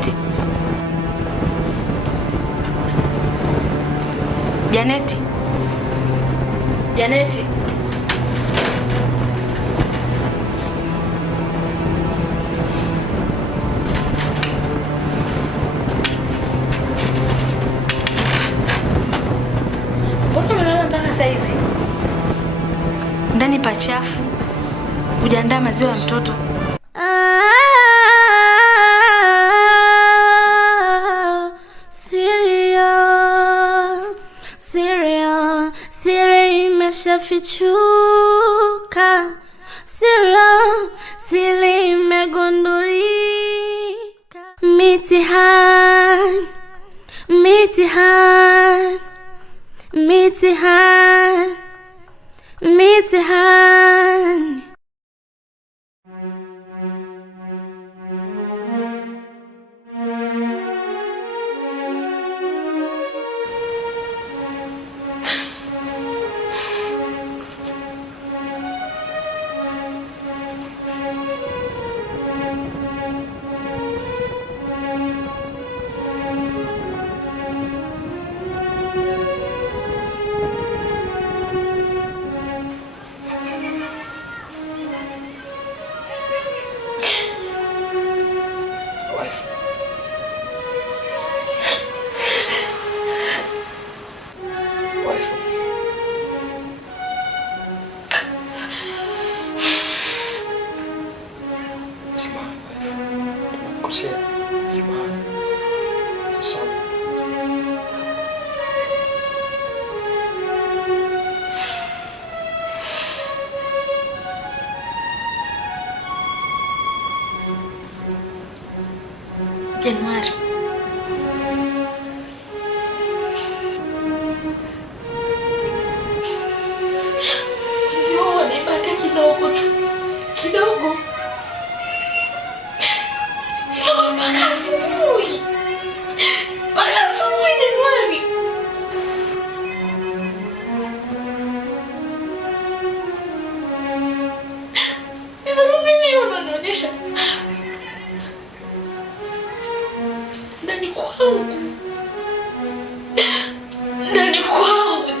Janeti. Janeti. Janeti. Mbona unalala mpaka saa hizi? Ndani pachafu. Hujaandaa maziwa ya mtoto. Siri imeshafichuka. Siri imegundulika. Mitihani. Januari. Ndio nipate kidogo tu. Kidogo. Mpaka asubuhi. Mpaka asubuhi Januari. Ndio nini unaonyesha? Ndani kwangu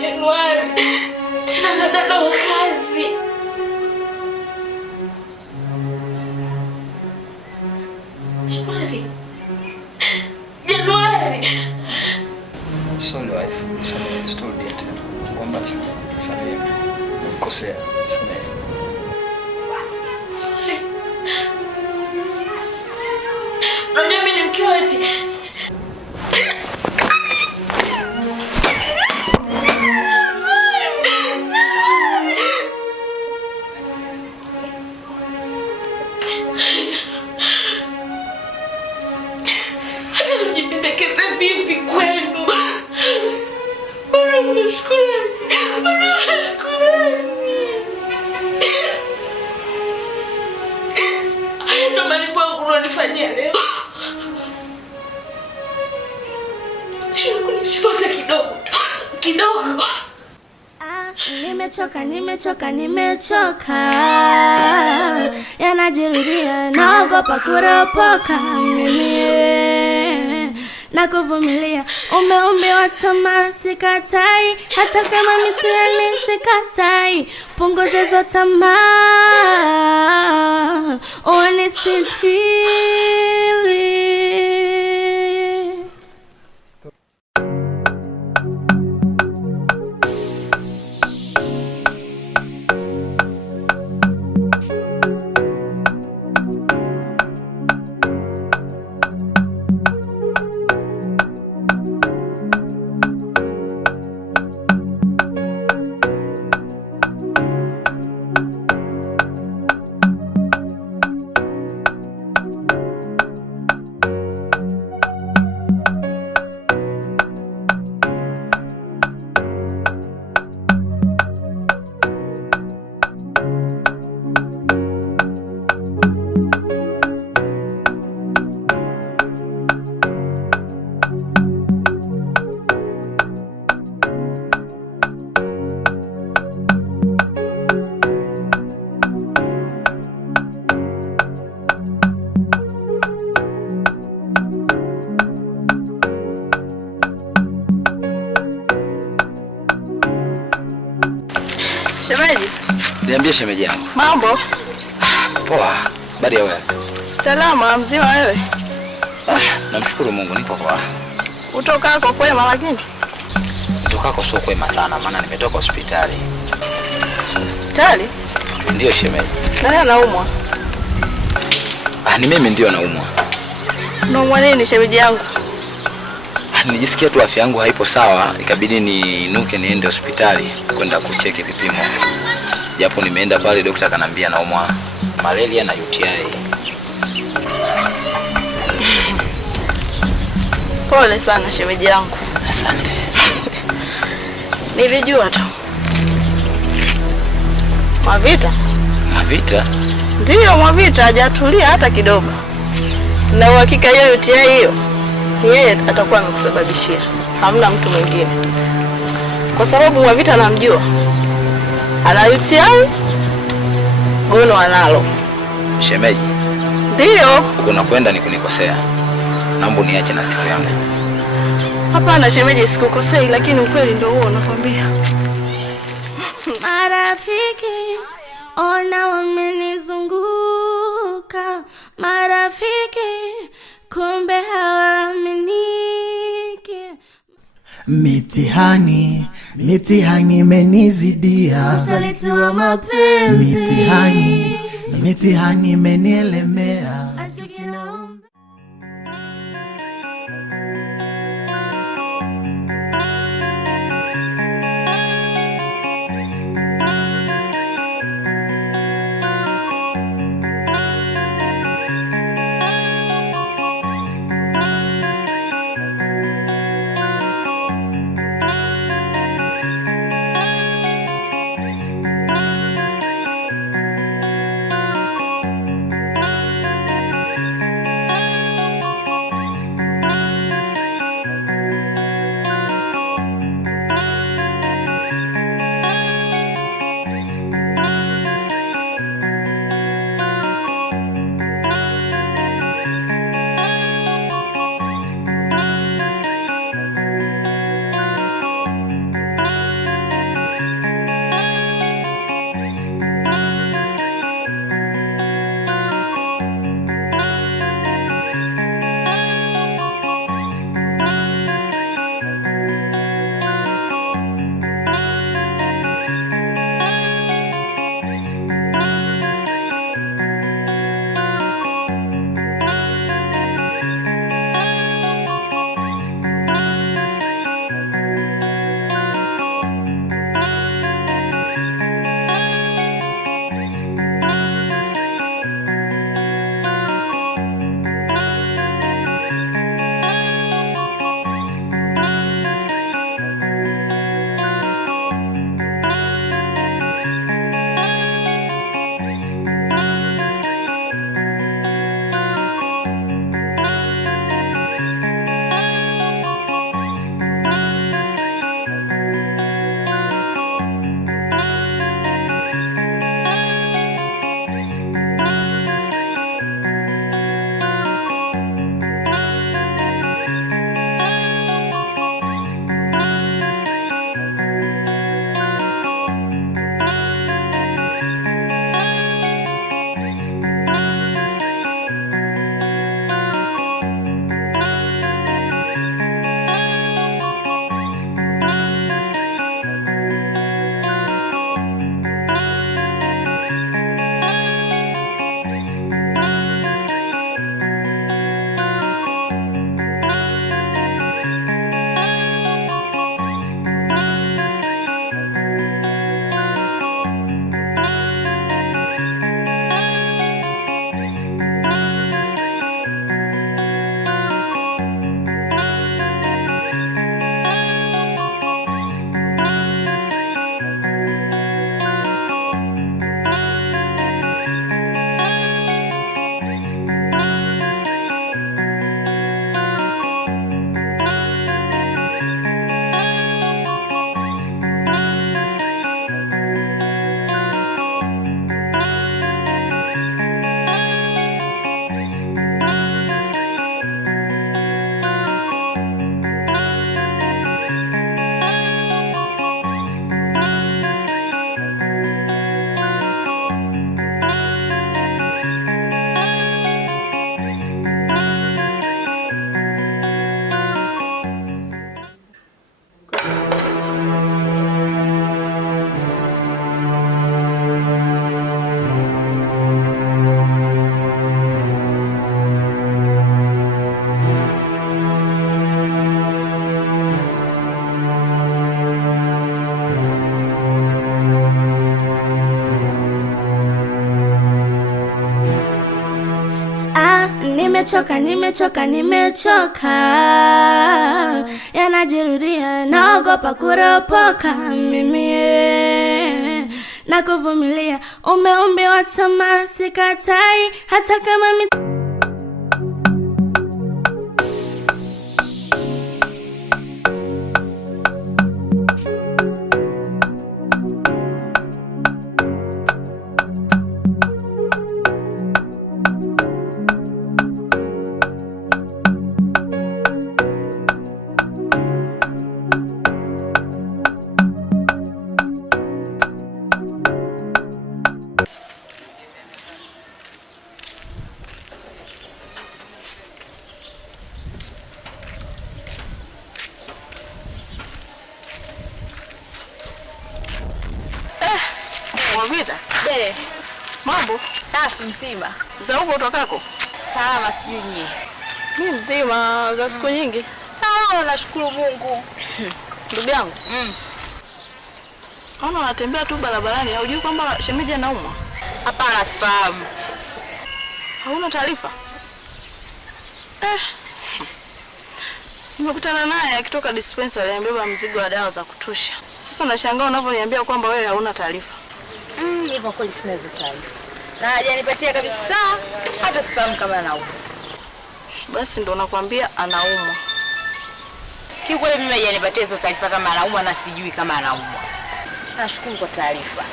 Januari. Tena na dada wa kazi. Januari. Sorry wife, sorry, story yet. Kwamba sorry. Nikosea, sorry. Sorry. Unajua mimi ni mke wati. Kidogo. Nimechoka. Yanajirudia, naogopa kuropoka mimi. Nakuvumilia, umeumbiwa tamaa, sikatai. Hata kama mitihani sikatai. Punguza hizo tamaa, unisitiri. Niambie shemeji yangu. Mambo? Poa. Bali ya wewe? Salama, mzima wewe? Namshukuru Mungu nipo poa. Utokako kwema lakini? Utokako sio kwema sana maana nimetoka hospitali. Hospitali? Ndio shemeji. Nani anaumwa? Ni mimi ndio naumwa. Unaumwa nini shemeji yangu? Nijisikia tu afya yangu haipo sawa, ikabidi niinuke niende hospitali kwenda kucheki vipimo. Japo nimeenda pale daktari akanambia naumwa malaria na UTI. Pole sana shemeji yangu. Asante. Nilijua tu. Mwavita? Mwavita? Ndiyo, Mwavita hajatulia hata kidogo. Na uhakika hiyo UTI hiyo yeye atakuwa amekusababishia. Hamna mtu mwingine. Kwa sababu Mwavita anamjua. Ana UTI, gono analo. Shemeji. Ndiyo. Unakwenda ni kunikosea. Naomba niache na siku yangu. Hapana shemeji, sikukosei lakini ukweli ndio huo nakwambia. Marafiki ona wamenizunguka, marafiki kumbe hawaaminiki. Mitihani imenizidia, usaliti wa mapenzi, mitihani imenielemea. nimechoka, yanajirudia, naogopa kuropoka mimi na kuvumilia. Umeumbiwa tamaa, sikatai, hata kama Mwavita? Mambo? Safi mzima. Za huko utokako? Salama, sijui nyie. Mimi mzima, za siku nyingi. Sawa, nashukuru Mungu. Ndugu yangu. Ona unatembea tu barabarani, hujui kwamba shemeji anaumwa? Hapana, sifahamu. Hauna taarifa? Nimekutana naye akitoka dispensary, amebeba mzigo wa dawa za kutosha. Sasa nashangaa unavyoniambia kwamba wewe hauna taarifa. Hivyo kweli sina hizo taarifa. Na hajanipatia kabisa, hata sifahamu kama anaumwa. Basi ndo nakwambia anaumwa. Kiukweli mimi hajanipatia hizo taarifa kama anaumwa na sijui kama anaumwa. Nashukuru kwa taarifa.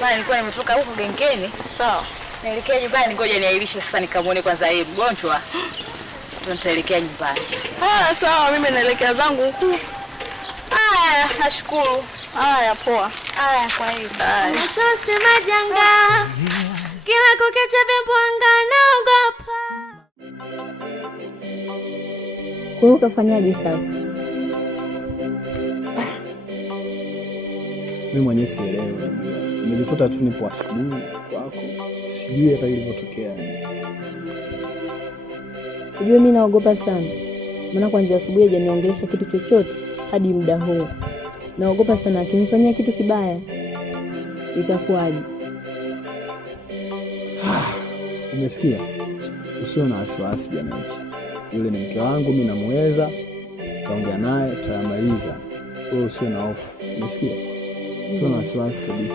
Maana nilikuwa nimetoka huko gengeni. Sawa. Naelekea nyumbani, ngoja niailishe sasa nikamuone kwanza yeye mgonjwa. Tutaelekea nyumbani. Sawa, mimi naelekea zangu huku. Nashukuru. Poa. Kwa hiyo. Mashosti majanga, kila kukicha vimbwanga, naogopa. Kwa hiyo ukafanyaje sasa? Mimi mwenyewe sielewi. Nimejikuta tu nipo asubuhi kwako. Sijui hata ilivyotokea. Unajua mimi naogopa sana. Maana kwanza asubuhi hajaniongelesha kitu chochote hadi muda huu. Naogopa sana akinifanyia kitu kibaya. Itakuwaje? Umesikia? Usio na wasiwasi Janeti. Yule ni mke wangu, mimi namuweza. Tutaongea naye, tutayamaliza. Wewe usio na hofu. Umesikia? Usio na wasiwasi kabisa.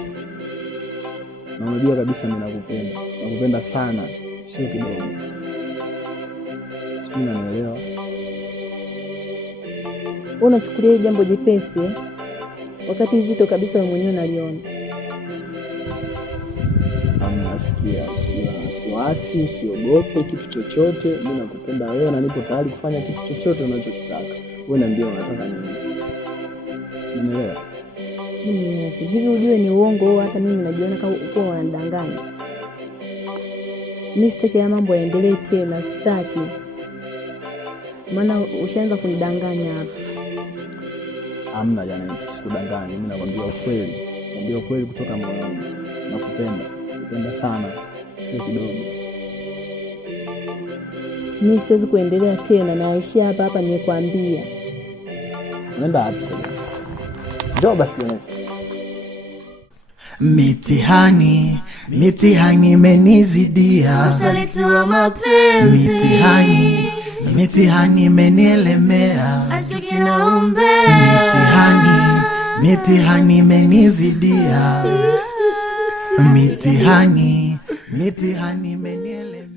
Na unajua kabisa mimi nakupenda. Nakupenda sana, sio kidogo. Sijui unanielewa? Unachukulia jambo jepesi wakati zito kabisa wewe mwenyewe unaliona. Nasikia, usio na wasiwasi, usiogope kitu chochote. Mimi nakupenda wewe na nipo tayari kufanya kitu chochote unachokitaka. Wewe niambie unataka nini? Unaelewa? Mimi hivi ujue ni uongo au hata mimi najiona kama uko unanidanganya. Mimi sitaki ya mambo yaendelee tena, sitaki. Maana ushaanza kunidanganya hapa. Hamna Janeti, sikudanganya. Mimi nakwambia ukweli. Nakwambia ukweli kutoka moyoni. Nakupenda. Nakupenda sana, sio kidogo. Mimi siwezi kuendelea tena, naishia hapa nimekwambia. Unaenda wapi sasa? Njoo basi Janeti. Mitihani imenizidia. Usaliti wa mapenzi. Mitihani imenielemea. Achuki na umbea. Mitihani imenizidia. Mitihani imenielelemea.